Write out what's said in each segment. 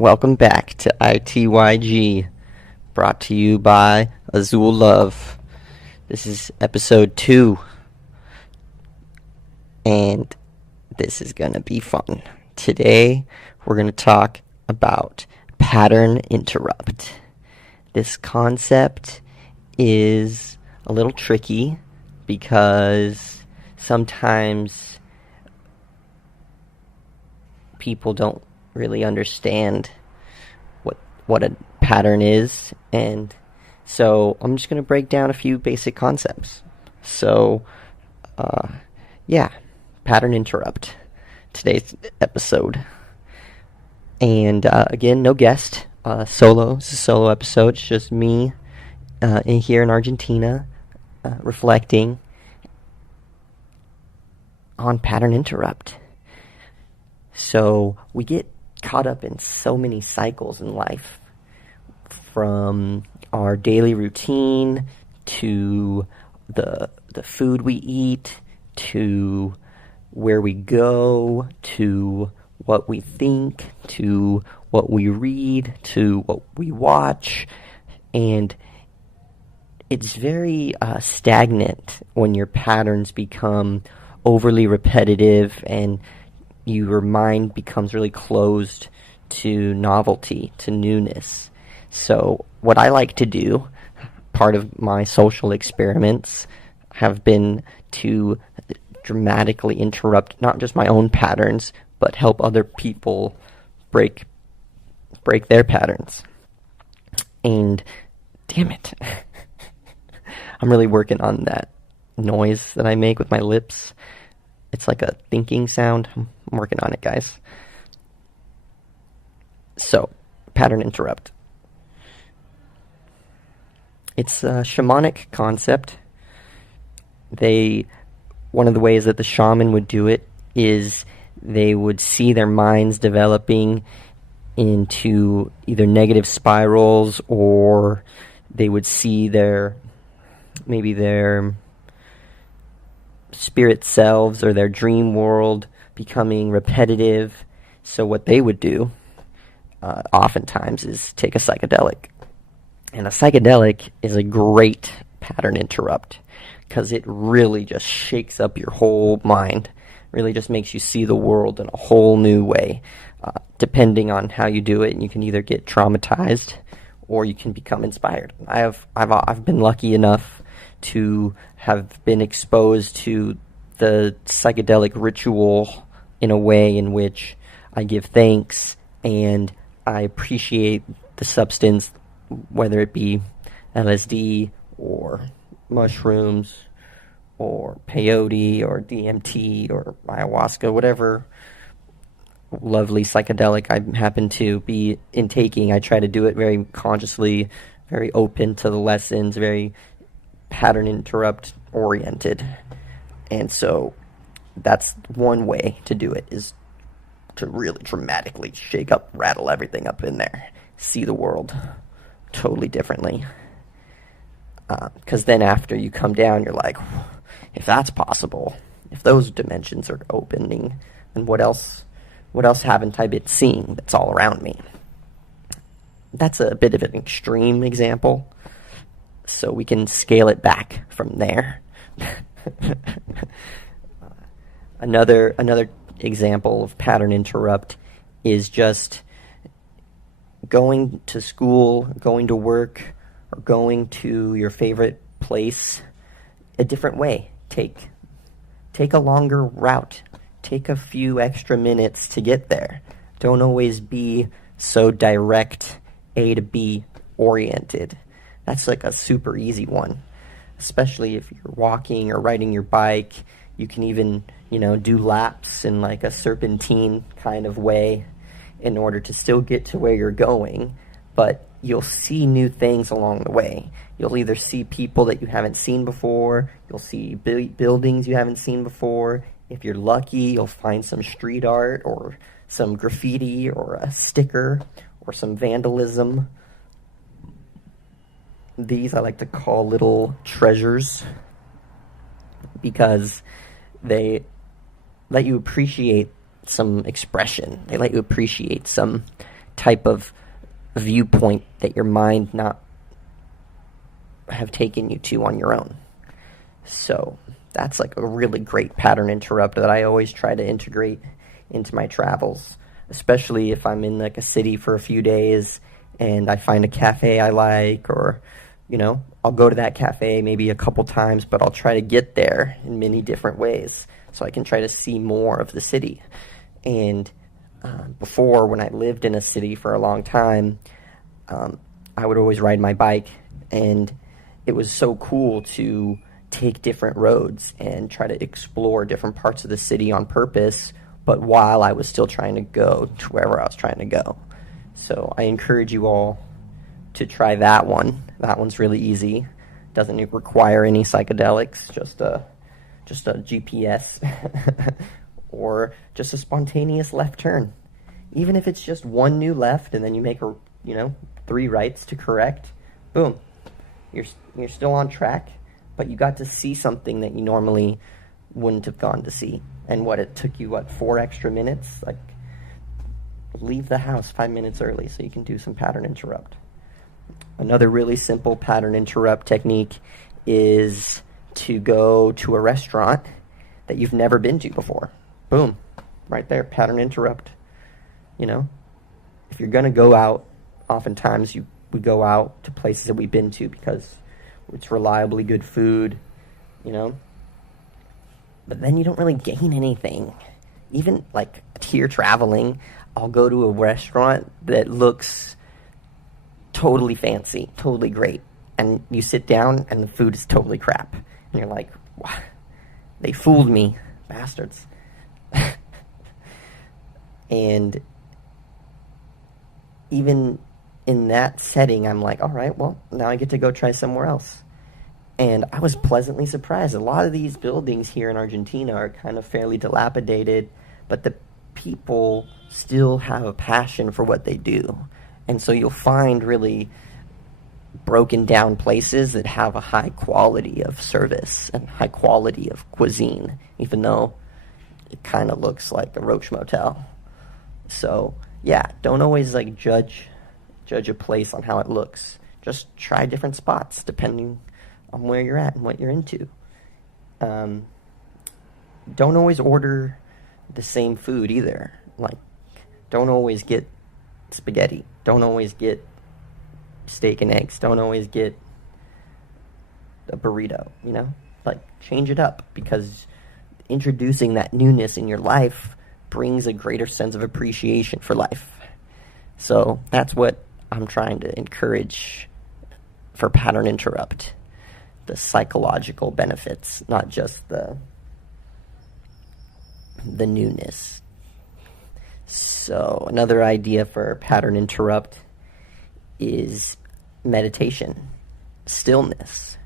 Welcome back to I.T.Y.G, brought to you by Azul Love. This is episode 2, and this is going to be fun. Today, we're going to talk about pattern interrupt. This concept is a little tricky because sometimes people don't really understand what a pattern is, and so I'm just going to break down a few basic concepts. So, pattern interrupt, today's episode. And again, no guest, solo. It's a solo episode. It's just me here in Argentina, reflecting on pattern interrupt. So we get caught up in so many cycles in life, from our daily routine to the food we eat, to where we go, to what we think, to what we read, to what we watch, and it's very stagnant when your patterns become overly repetitive and your mind becomes really closed to novelty, to newness. So what I like to do, part of my social experiments, have been to dramatically interrupt not just my own patterns, but help other people break their patterns. And damn it, I'm really working on that noise that I make with my lips. It's like a thinking sound. I'm working on it, guys. So, pattern interrupt. It's a shamanic concept. One of the ways that the shaman would do it is they would see their minds developing into either negative spirals, or they would see their spirit selves or their dream world becoming repetitive. So what they would do oftentimes is take a psychedelic. And a psychedelic is a great pattern interrupt because it really just shakes up your whole mind, really just makes you see the world in a whole new way. Depending on how you do it, and you can either get traumatized or you can become inspired. I've been lucky enough to have been exposed to the psychedelic ritual in a way in which I give thanks and I appreciate the substance, whether it be LSD or mushrooms or peyote or DMT or ayahuasca, whatever lovely psychedelic I happen to be intaking. I try to do it very consciously, very open to the lessons, very pattern interrupt oriented. And so that's one way to do it, is to really dramatically shake up, rattle everything up in there, see the world totally differently. Because then after you come down, you're like, if that's possible, if those dimensions are opening, then what else haven't I been seeing that's all around me? That's a bit of an extreme example, so we can scale it back from there. Another example of pattern interrupt is just going to school, going to work, or going to your favorite place a different way. Take a longer route. Take a few extra minutes to get there. Don't always be so direct A to B oriented. That's like a super easy one, especially if you're walking or riding your bike. You can even, do laps in like a serpentine kind of way in order to still get to where you're going, but you'll see new things along the way. You'll either see people that you haven't seen before, you'll see buildings you haven't seen before. If you're lucky, you'll find some street art or some graffiti or a sticker or some vandalism. These I like to call little treasures because they let you appreciate some expression. They let you appreciate some type of viewpoint that your mind not have taken you to on your own. So that's like a really great pattern interrupt that I always try to integrate into my travels, especially if I'm in like a city for a few days and I find a cafe I like, or I'll go to that cafe maybe a couple times, but I'll try to get there in many different ways so I can try to see more of the city. And before, when I lived in a city for a long time, I would always ride my bike, and it was so cool to take different roads and try to explore different parts of the city on purpose, but while I was still trying to go to wherever I was trying to go. So I encourage you all to try that one. That one's really easy. Doesn't require any psychedelics, just a GPS or just a spontaneous left turn. Even if it's just one new left and then you make 3 rights to correct, boom, you're still on track, but you got to see something that you normally wouldn't have gone to see. And it took you 4 extra minutes? Like, leave the house 5 minutes early so you can do some pattern interrupt. Another really simple pattern interrupt technique is to go to a restaurant that you've never been to before. Boom, right there, pattern interrupt. If you're going to go out, oftentimes we go out to places that we've been to because it's reliably good food, But then you don't really gain anything. Even like here traveling, I'll go to a restaurant that looks totally fancy, totally great, and you sit down and the food is totally crap. And you're like, wow, they fooled me, bastards. And even in that setting, I'm like, all right, well, now I get to go try somewhere else. And I was pleasantly surprised. A lot of these buildings here in Argentina are kind of fairly dilapidated, but the people still have a passion for what they do. And so you'll find really broken down places that have a high quality of service and high quality of cuisine, even though it kind of looks like a roach motel. So yeah, don't always judge a place on how it looks. Just try different spots depending on where you're at and what you're into. Don't always order the same food either. Don't always get spaghetti. Don't always get steak and eggs. Don't always get a burrito, change it up, because introducing that newness in your life brings a greater sense of appreciation for life. So that's what I'm trying to encourage for pattern interrupt. The psychological benefits, not just the newness. So another idea for pattern interrupt is meditation, stillness.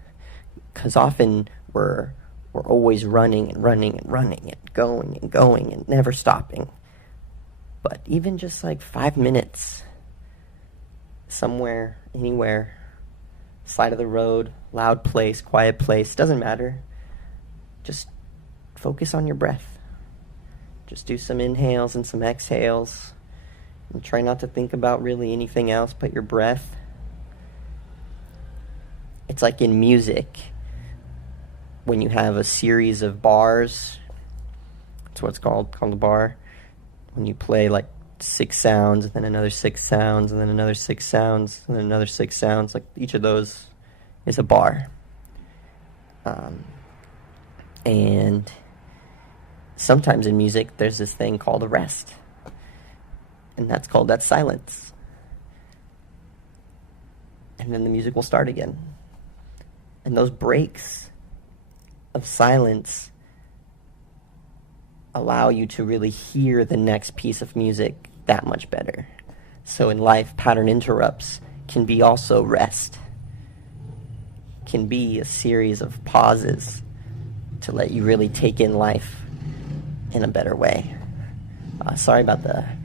Because often we're always running and running and running and going and never stopping. But even just 5 minutes, somewhere, anywhere, side of the road, loud place, quiet place, doesn't matter. Just focus on your breath. Just do some inhales and some exhales. And try not to think about really anything else but your breath. It's like in music, when you have a series of bars. That's what it's called a bar. When you play 6 sounds, and then another 6 sounds, and then another 6 sounds, and then another 6 sounds. Each of those is a bar. And sometimes in music, there's this thing called a rest. And that's silence. And then the music will start again. And those breaks of silence allow you to really hear the next piece of music that much better. So in life, pattern interrupts can be also rest. Can be a series of pauses to let you really take in life in a better way. Sorry about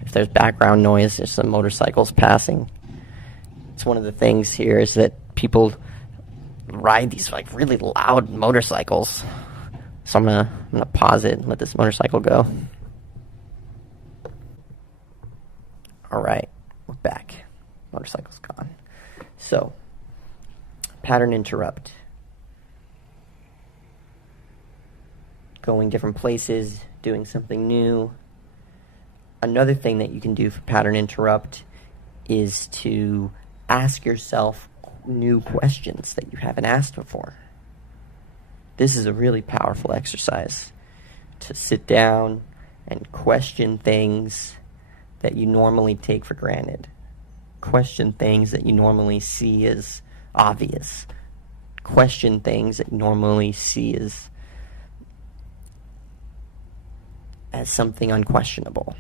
if there's background noise, there's some motorcycles passing. It's one of the things here is that people ride these really loud motorcycles. So I'm gonna pause it and let this motorcycle go. All right, we're back. motorcycle's gone. So, pattern interrupt. Going different places, doing something new. Another thing that you can do for pattern interrupt is to ask yourself new questions that you haven't asked before. This is a really powerful exercise, to sit down and question things that you normally take for granted. Question things that you normally see as obvious. Question things that you normally see as something unquestionable.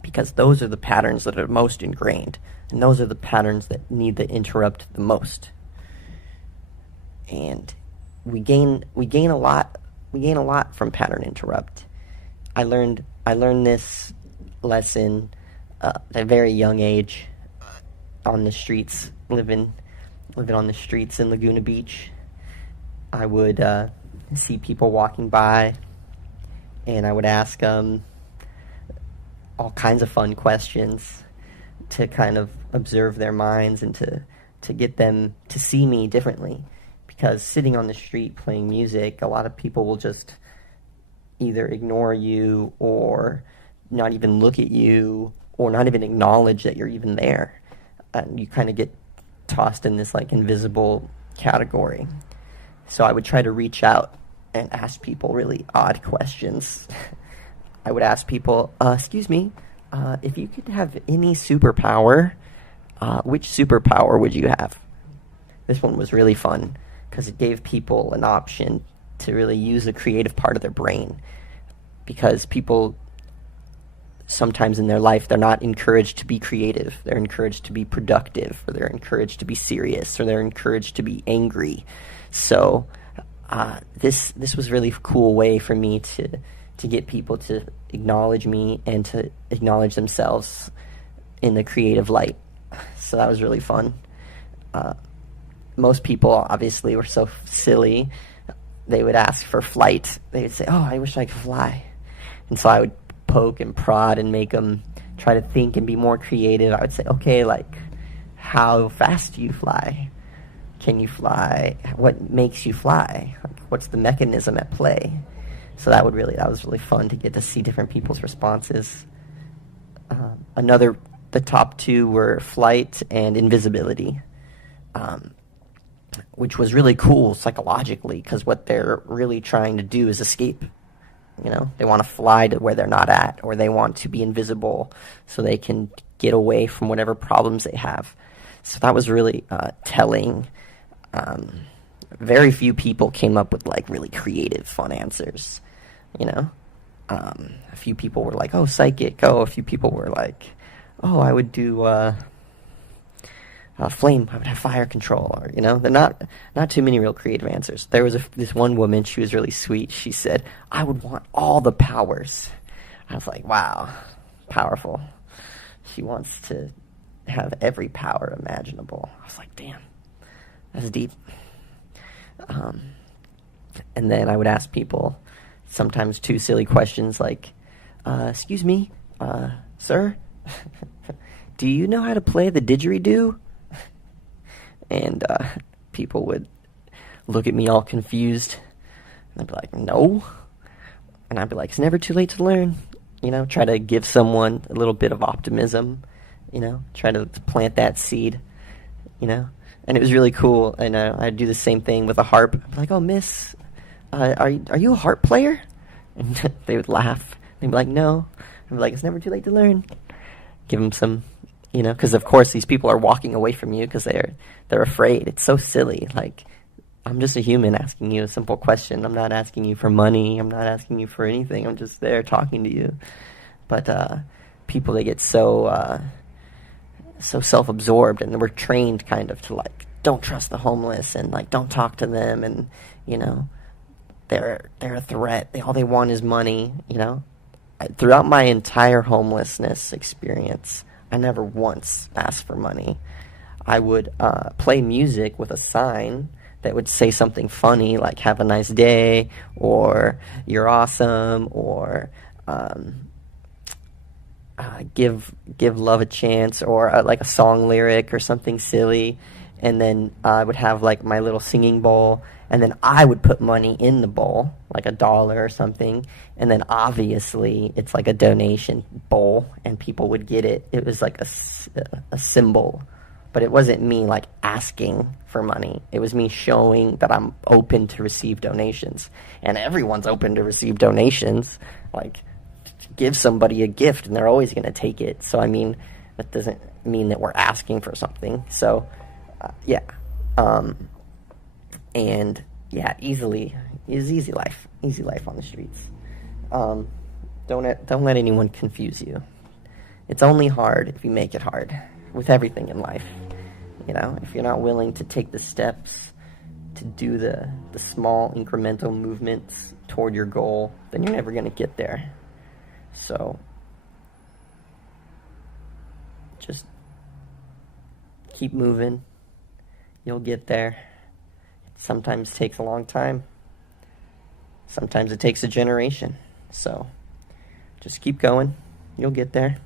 Because those are the patterns that are most ingrained, and those are the patterns that need to interrupt the most. And we gain a lot from pattern interrupt. I learned this lesson at a very young age, on the streets, living on the streets in Laguna Beach. I would see people walking by, and I would ask all kinds of fun questions to kind of observe their minds and to get them to see me differently. Because sitting on the street playing music, a lot of people will just either ignore you or not even look at you or not even acknowledge that you're even there. And you kind of get tossed in this like invisible category. So I would try to reach out and ask people really odd questions. I would ask people, excuse me, if you could have any superpower, which superpower would you have? This one was really fun because it gave people an option to really use the creative part of their brain. Because people, sometimes in their life, they're not encouraged to be creative. They're encouraged to be productive, or they're encouraged to be serious, or they're encouraged to be angry. So this was a really cool way for me to get people to acknowledge me and to acknowledge themselves in the creative light. So that was really fun. Most people obviously were so silly. They would ask for flight. They would say, oh, I wish I could fly. And so I would poke and prod and make them try to think and be more creative. I would say, okay, like, how fast do you fly? Can you fly? What makes you fly? Like, what's the mechanism at play? So that was really fun to get to see different people's responses. The top two were flight and invisibility, which was really cool psychologically, because what they're really trying to do is escape. You know, they want to fly to where they're not at, or they want to be invisible so they can get away from whatever problems they have. So that was really telling. Very few people came up with like really creative, fun answers. You know, a few people were like, "Oh, psychic." Oh, a few people were like, "Oh, I would do flame. I would have fire control." Or, you know, they're not too many real creative answers. There was this one woman. She was really sweet. She said, "I would want all the powers." I was like, "Wow, powerful." She wants to have every power imaginable. I was like, "Damn, that's deep." And then I would ask people sometimes two silly questions like, excuse me, sir, do you know how to play the didgeridoo? And people would look at me all confused. And I'd be like, no. And I'd be like, it's never too late to learn. You know, try to give someone a little bit of optimism, you know, try to plant that seed, you know. And it was really cool. And I'd do the same thing with a harp. I'd be like, oh, miss, are you a harp player? And they would laugh. They'd be like, no. I'd be like, it's never too late to learn. Give them some, you know, because of course these people are walking away from you because they're afraid. It's so silly. Like, I'm just a human asking you a simple question. I'm not asking you for money. I'm not asking you for anything. I'm just there talking to you. But people, they get so self-absorbed, and we're trained kind of to like, don't trust the homeless and like don't talk to them, and you know, they're a threat. All they want is money. You know, throughout my entire homelessness experience, I never once asked for money. I would play music with a sign that would say something funny like "Have a nice day" or "You're awesome" or like give love a chance, or like a song lyric or something silly, and then I would have like my little singing bowl, and then I would put money in the bowl, like $1 or something, and then obviously it's like a donation bowl, and people would get it. It was like a symbol, but it wasn't me like asking for money. It was me showing that I'm open to receive donations, and everyone's open to receive donations. Like, give somebody a gift, and they're always going to take it. So I mean, that doesn't mean that we're asking for something. So yeah, and yeah, easy life on the streets. Don't let anyone confuse you. It's only hard if you make it hard, with everything in life. You know, if you're not willing to take the steps to do the small incremental movements toward your goal, then you're never going to get there. So just keep moving. You'll get there. It sometimes takes a long time. Sometimes it takes a generation. So just keep going. You'll get there.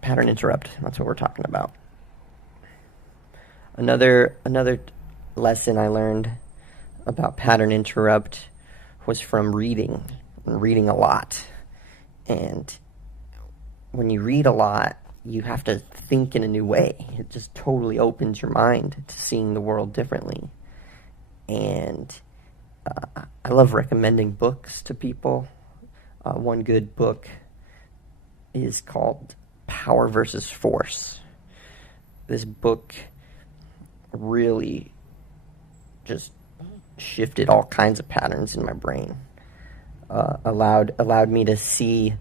Pattern interrupt. That's what we're talking about. Another lesson I learned about pattern interrupt was from reading a lot. And when you read a lot, you have to think in a new way. It just totally opens your mind to seeing the world differently. And I love recommending books to people. One good book is called Power versus Force. This book really just shifted all kinds of patterns in my brain. Allowed me to see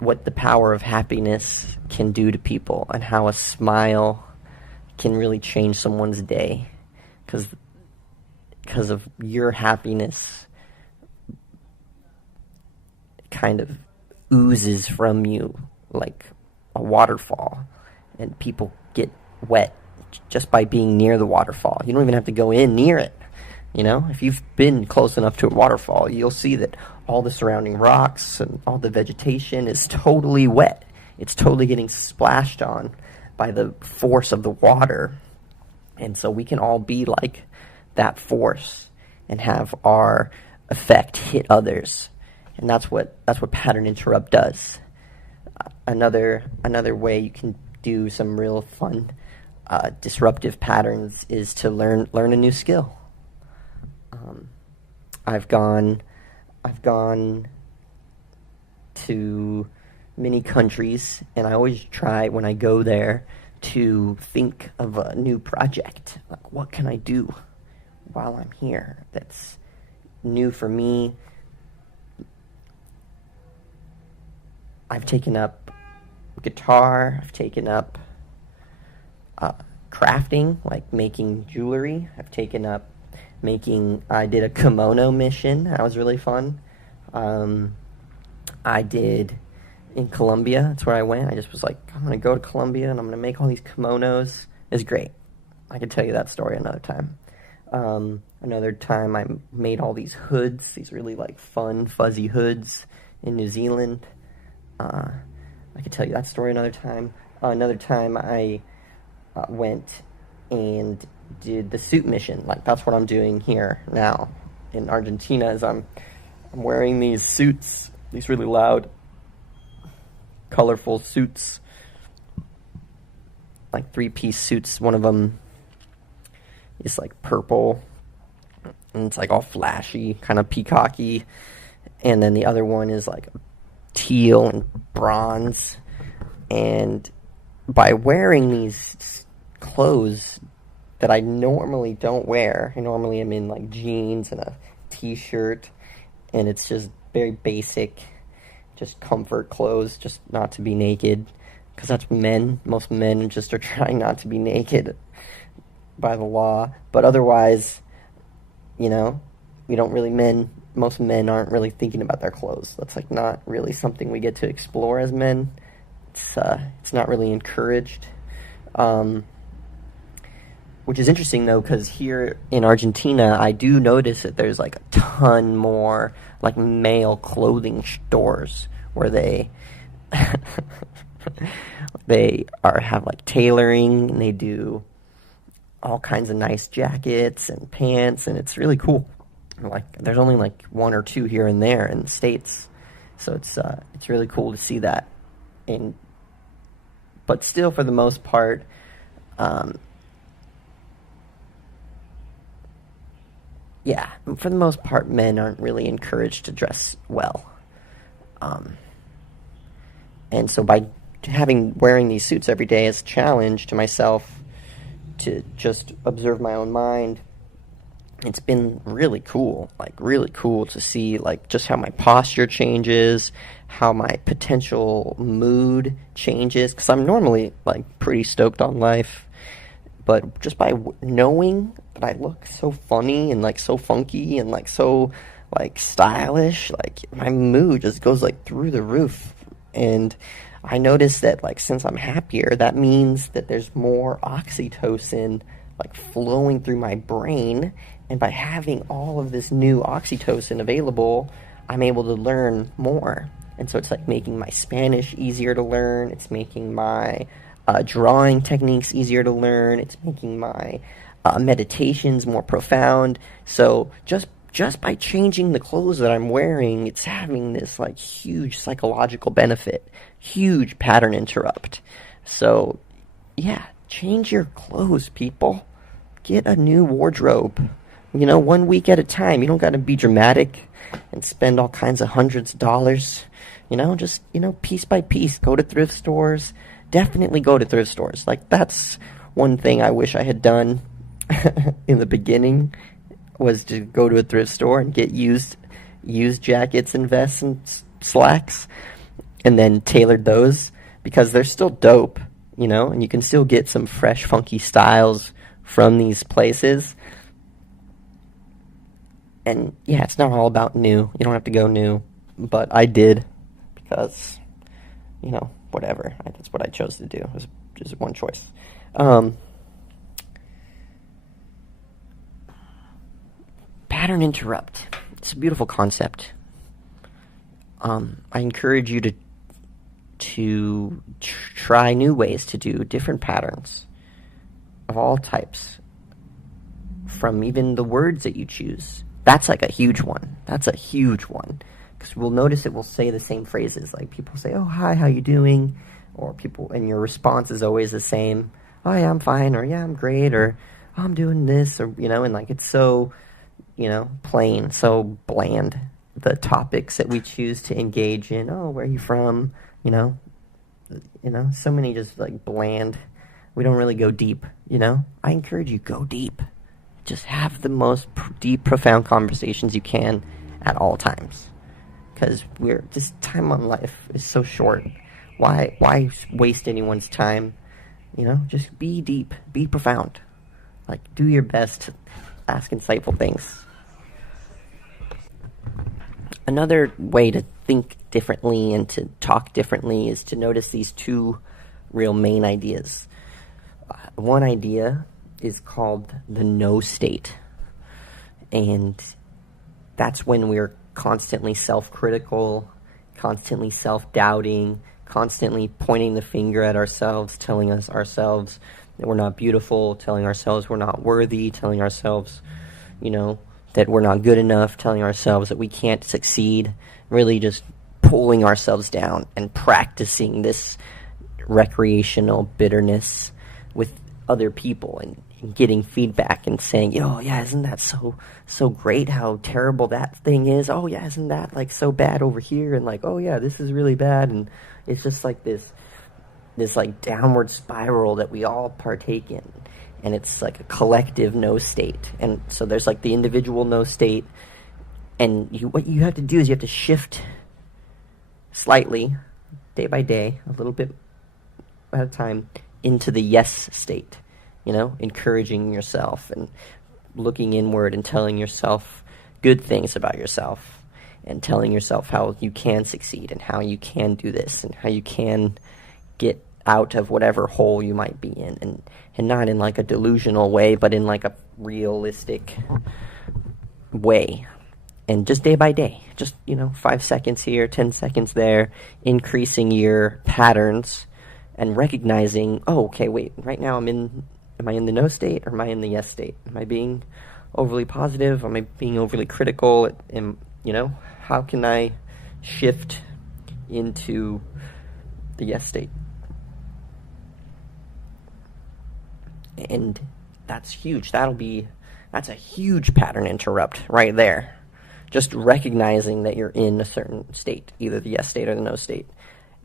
what the power of happiness can do to people, and how a smile can really change someone's day, because of your happiness kind of oozes from you like a waterfall, and people get wet just by being near the waterfall. You don't even have to go in near it. You know, if you've been close enough to a waterfall, you'll see that all the surrounding rocks and all the vegetation is totally wet. It's totally getting splashed on by the force of the water. And so we can all be like that force and have our effect hit others. And that's what pattern interrupt does. Another way you can do some real fun disruptive patterns is to learn a new skill. I've gone to many countries, and I always try when I go there to think of a new project. Like, what can I do while I'm here that's new for me? I've taken up guitar. I've taken up crafting, like making jewelry. I've taken up I did a kimono mission. That was really fun. I did in Colombia. That's where I went. I just was like, I'm going to go to Colombia and I'm going to make all these kimonos. It's great. I could tell you that story another time. Another time I made all these hoods, these really like fun, fuzzy hoods in New Zealand. I could tell you that story another time. Another time I went and did the suit mission. Like, that's what I'm doing here now in Argentina, is I'm wearing these suits, these really loud, colorful suits, like 3-piece suits. One of them is like purple, and it's like all flashy, kind of peacocky, and then the other one is like teal and bronze. And by wearing these clothes that I normally don't wear, I normally am in like jeans and a t-shirt, and it's just very basic, just comfort clothes, just not to be naked, because that's most men just are trying not to be naked by the law. But otherwise, you know, most men aren't really thinking about their clothes. That's like not really something we get to explore as men. It's not really encouraged. Which is interesting, though, because here in Argentina, I do notice that there's like a ton more like male clothing stores where they are have like tailoring, and they do all kinds of nice jackets and pants, and it's really cool. Like there's only like one or two here and there in the States, so it's really cool to see that. And but still, for the most part, yeah, for the most part, men aren't really encouraged to dress well. Um, and so by wearing these suits every day as a challenge to myself to just observe my own mind, it's been really cool, like really cool to see like just how my posture changes, how my potential mood changes, because I'm normally like pretty stoked on life, but just by knowing that I look so funny and like so funky and like so like stylish, like my mood just goes like through the roof. And I notice that like since I'm happier, that means that there's more oxytocin like flowing through my brain, and by having all of this new oxytocin available, I'm able to learn more. And so it's like making my Spanish easier to learn, it's making my drawing techniques easier to learn, it's making my meditations more profound. So just by changing the clothes that I'm wearing, it's having this like huge psychological benefit, huge pattern interrupt. So yeah, change your clothes, people. Get a new wardrobe. You know, 1 week at a time. You don't got to be dramatic and spend all kinds of hundreds of dollars. You know, just, piece by piece. Go to thrift stores. Definitely go to thrift stores. Like, that's one thing I wish I had done in the beginning, was to go to a thrift store and get used jackets and vests and slacks, and then tailored those, because they're still dope, and you can still get some fresh, funky styles from these places. And yeah, it's not all about new. You don't have to go new, but I did, because, whatever. That's what I chose to do. It was just one choice. Pattern interrupt. It's a beautiful concept. I encourage you to try new ways to do different patterns of all types, from even the words that you choose. That's like a huge one. Because we'll notice it will say the same phrases. Like people say, "Oh, hi, how you doing?" Or people, and your response is always the same. "Oh, yeah, I'm fine," or "Yeah, I'm great," or "Oh, I'm doing this," or, and like it's so, plain, so bland. The topics that we choose to engage in. "Oh, where are you from?" So many just like bland. We don't really go deep, I encourage you, go deep. Just have the most deep, profound conversations you can at all times. Because this time on life is so short. Why waste anyone's time? Just be deep, be profound. Like, do your best to ask insightful things. Another way to think differently and to talk differently is to notice these two real main ideas. One idea is called the no state. And that's when we're constantly self-critical, constantly self-doubting, constantly pointing the finger at ourselves, telling ourselves that we're not beautiful, telling ourselves we're not worthy, telling ourselves, that we're not good enough, telling ourselves that we can't succeed, really just pulling ourselves down and practicing this recreational bitterness with other people, and getting feedback and saying, "Oh yeah, isn't that so great how terrible that thing is? Oh yeah, isn't that like so bad over here?" And like, "Oh yeah, this is really bad." And it's just like this like downward spiral that we all partake in, and it's like a collective no state. And so there's like the individual no state, and what you have to do is you have to shift slightly, day by day, a little bit at a time, into the yes state, encouraging yourself and looking inward and telling yourself good things about yourself, and telling yourself how you can succeed and how you can do this and how you can get out of whatever hole you might be in, and not in like a delusional way, but in like a realistic way. And just day by day, just 5 seconds here, 10 seconds there, increasing your patterns and recognizing, oh, okay, wait, right now am I in the no state or am I in the yes state? Am I being overly positive? Am I being overly critical? How can I shift into the yes state? And that's huge. That's a huge pattern interrupt right there. Just recognizing that you're in a certain state, either the yes state or the no state.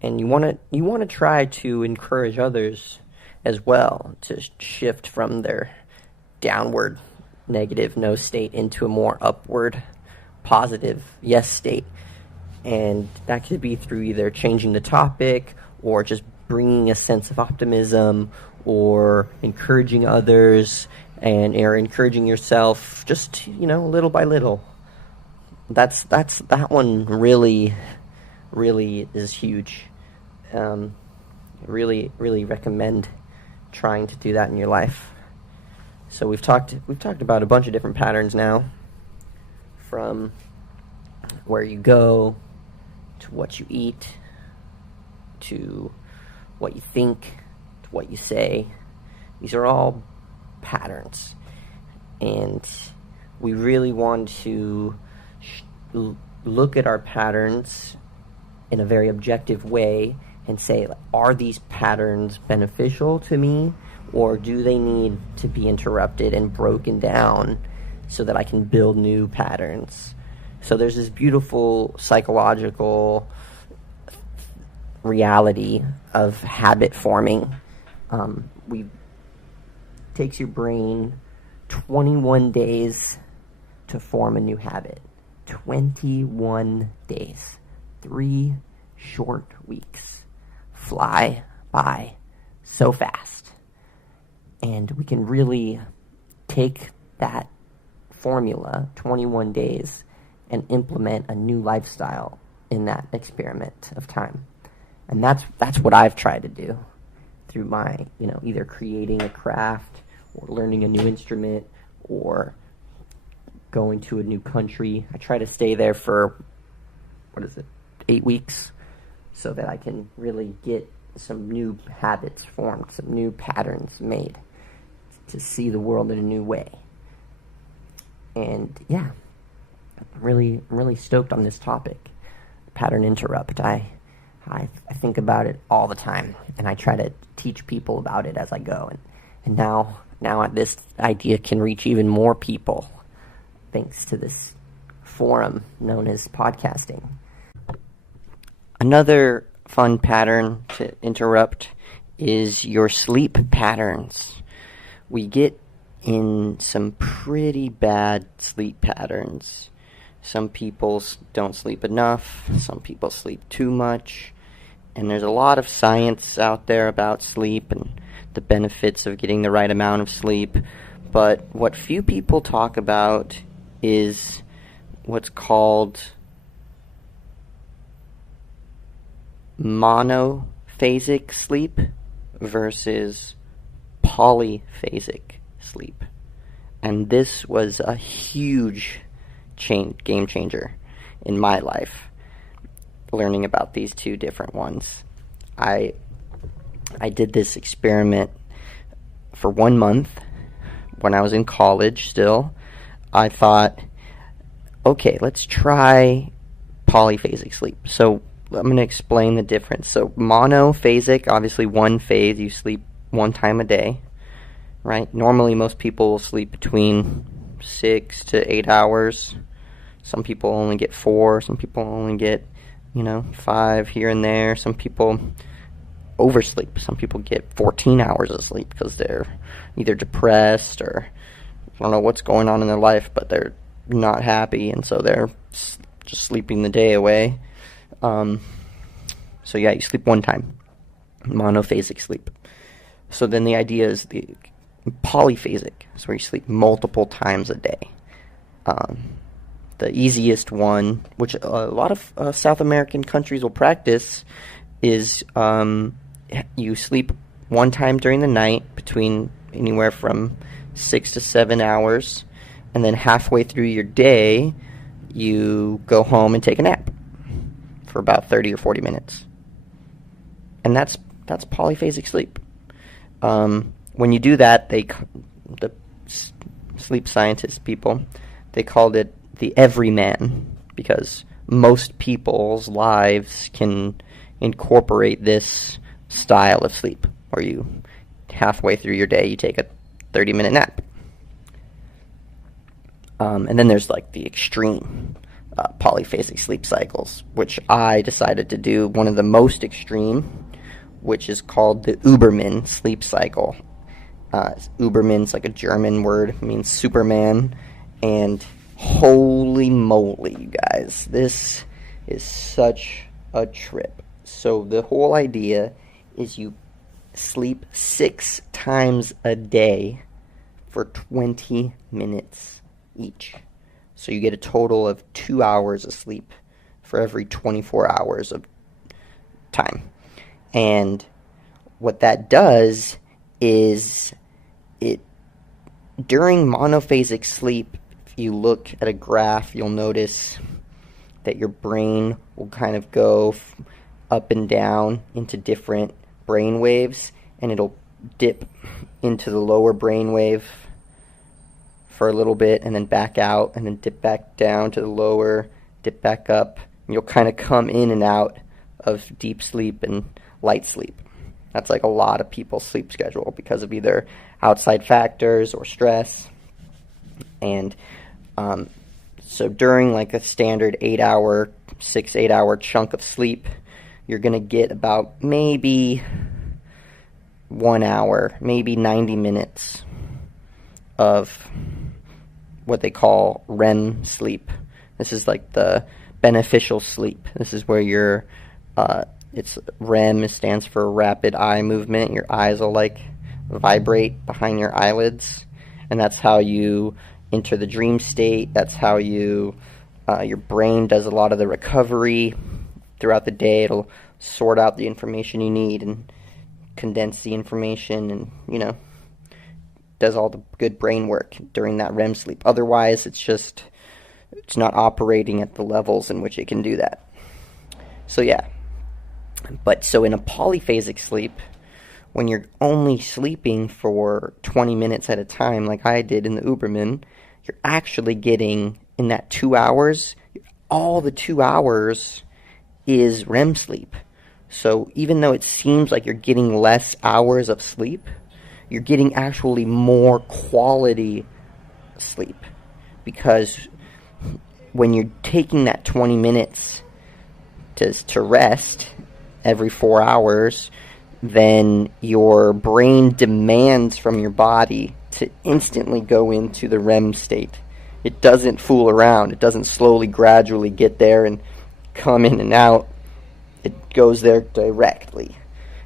And you want to try to encourage others as well to shift from their downward negative no state into a more upward positive yes state. And that could be through either changing the topic or just bringing a sense of optimism or encouraging others or encouraging yourself just, little by little. That one really, really is huge. Really, really recommend trying to do that in your life. So we've talked about a bunch of different patterns now, from where you go to what you eat to what you think to what you say. These are all patterns, and we really want to look at our patterns in a very objective way and say, are these patterns beneficial to me, or do they need to be interrupted and broken down so that I can build new patterns? So there's this beautiful psychological reality of habit forming. Takes your brain 21 days to form a new habit. 21 days. 3 short weeks fly by so fast. And we can really take that formula, 21 days, and implement a new lifestyle in that experiment of time. And that's what I've tried to do through my, either creating a craft or learning a new instrument or going to a new country. I try to stay there for, 8 weeks, so that I can really get some new habits formed, some new patterns made to see the world in a new way. And yeah, I'm really stoked on this topic, pattern interrupt. I think about it all the time, and I try to teach people about it as I go. And now this idea can reach even more people thanks to this forum known as podcasting. Another fun pattern to interrupt is your sleep patterns. We get in some pretty bad sleep patterns. Some people don't sleep enough, some people sleep too much, and there's a lot of science out there about sleep and the benefits of getting the right amount of sleep, but what few people talk about is what's called monophasic sleep versus polyphasic sleep. And this was a huge game changer in my life, learning about these two different ones. I did this experiment for 1 month when I was in college still. I thought, okay, let's try polyphasic sleep. So I'm going to explain the difference. So monophasic, obviously one phase, you sleep one time a day, right? Normally most people will sleep between 6 to 8 hours. Some people only get 4, some people only get, 5 here and there. Some people oversleep. Some people get 14 hours of sleep because they're either depressed or I don't know what's going on in their life, but they're not happy, and so they're just sleeping the day away. So yeah, you sleep one time, monophasic sleep. So then the idea is the polyphasic, is where you sleep multiple times a day. The easiest one, which a lot of South American countries will practice, is you sleep one time during the night between anywhere from 6 to 7 hours, and then halfway through your day you go home and take a nap for about 30 or 40 minutes. And that's polyphasic sleep. When you do that, the sleep scientist people, they called it the everyman, because most people's lives can incorporate this style of sleep, where you halfway through your day you take a 30-minute nap. And then there's like the extreme polyphasic sleep cycles, which I decided to do one of the most extreme, which is called the Uberman sleep cycle. Uberman's like a German word, it means Superman, and holy moly, you guys, this is such a trip. So the whole idea is you sleep 6 times a day for 20 minutes each. So you get a total of 2 hours of sleep for every 24 hours of time. And what that does is during monophasic sleep, if you look at a graph, you'll notice that your brain will kind of go up and down into different brain waves, and it'll dip into the lower brain wave for a little bit and then back out and then dip back down to the lower, dip back up, and you'll kind of come in and out of deep sleep and light sleep. That's like a lot of people's sleep schedule because of either outside factors or stress. And so during like a standard 6-8 hour chunk of sleep, you're going to get about maybe 1 hour, maybe 90 minutes of what they call REM sleep. This is like the beneficial sleep. This is where you're it's REM, it stands for rapid eye movement. Your eyes will like vibrate behind your eyelids, and that's how you enter the dream state. That's how your brain does a lot of the recovery throughout the day. It'll sort out the information you need and condense the information, and does all the good brain work during that REM sleep. Otherwise, it's not operating at the levels in which it can do that. So yeah. But so in a polyphasic sleep, when you're only sleeping for 20 minutes at a time, like I did in the Uberman, you're actually getting, in that 2 hours, all the 2 hours is REM sleep. So even though it seems like you're getting less hours of sleep, you're getting actually more quality sleep. Because when you're taking that 20 minutes to rest every 4 hours, then your brain demands from your body to instantly go into the REM state. It doesn't fool around. It doesn't slowly, gradually get there and come in and out. It goes there directly.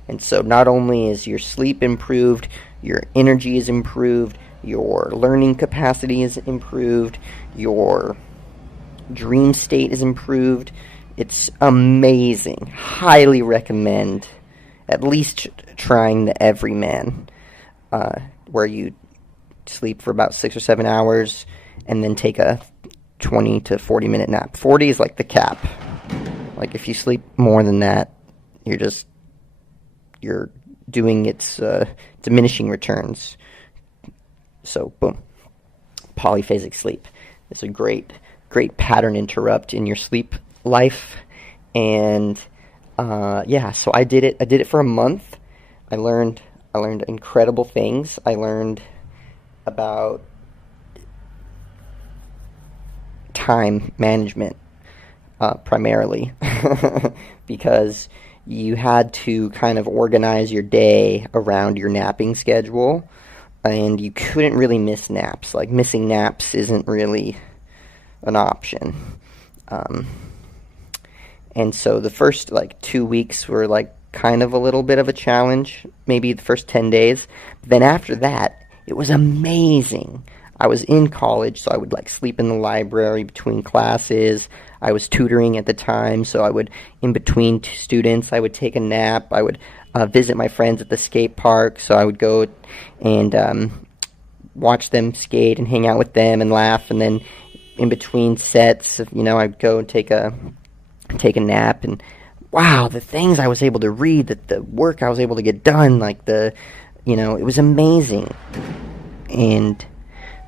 And so not only is your sleep improved, your energy is improved, your learning capacity is improved, your dream state is improved. It's amazing. Highly recommend at least trying the Everyman, where you sleep for about 6 or 7 hours and then take a 20 to 40 minute nap. 40 is like the cap. Like if you sleep more than that, you're doing its diminishing returns. So boom, polyphasic sleep. It's a great pattern interrupt in your sleep life. And so I did it for a month. I learned incredible things. I learned about time management primarily because you had to kind of organize your day around your napping schedule, and you couldn't really miss naps. Like missing naps isn't really an option. And so the first 2 weeks were kind of a little bit of a challenge, maybe the first 10 days. But then after that, it was amazing. I was in college, so I would sleep in the library between classes. I was tutoring at the time, so I would, in between students, I would take a nap. I would visit my friends at the skate park, so I would go and watch them skate and hang out with them and laugh. And then in between sets, I'd go and take a nap, and wow, the things I was able to read, the work I was able to get done, like it was amazing. And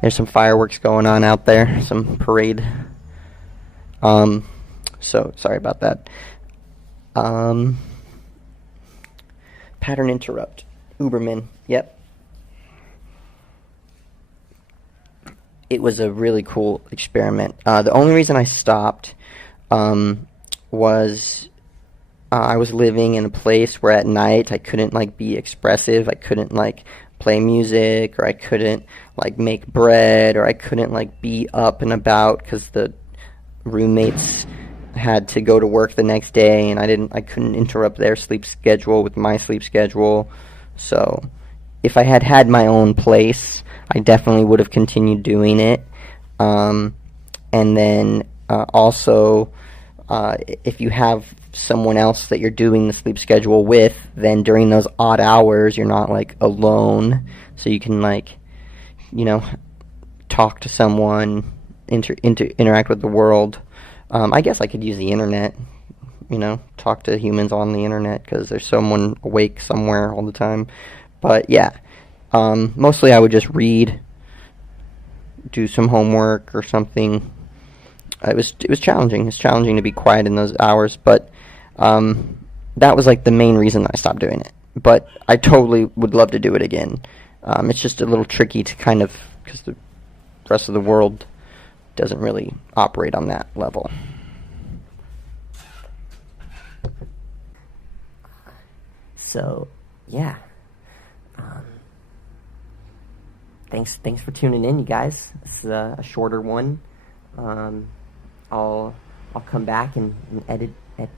there's some fireworks going on out there, some parade. So sorry about that. Pattern interrupt. Uberman. Yep. It was a really cool experiment. The only reason I stopped was I was living in a place where at night I couldn't be expressive. I couldn't play music, or I couldn't make bread, or I couldn't be up and about because the roommates had to go to work the next day, and I couldn't interrupt their sleep schedule with my sleep schedule. So if I had had my own place, I definitely would have continued doing it. And then also, if you have someone else that you're doing the sleep schedule with, then during those odd hours, you're not alone, so you can talk to someone, interact with the world. I guess I could use the internet, talk to humans on the internet, because there's someone awake somewhere all the time. But yeah, mostly I would just read, do some homework or something. It was challenging. It's challenging to be quiet in those hours, but that was the main reason I stopped doing it. But I totally would love to do it again. It's just a little tricky to because the rest of the world doesn't really operate on that level. So, yeah. Thanks for tuning in, you guys. This is a shorter one. I'll come back and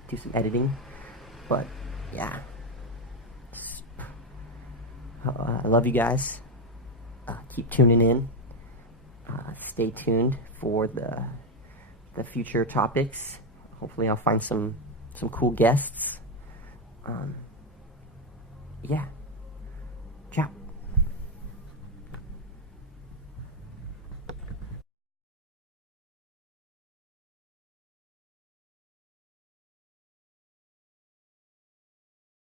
do some editing. But yeah, I love you guys. Keep tuning in. Stay tuned for the future topics. Hopefully I'll find some cool guests. Yeah.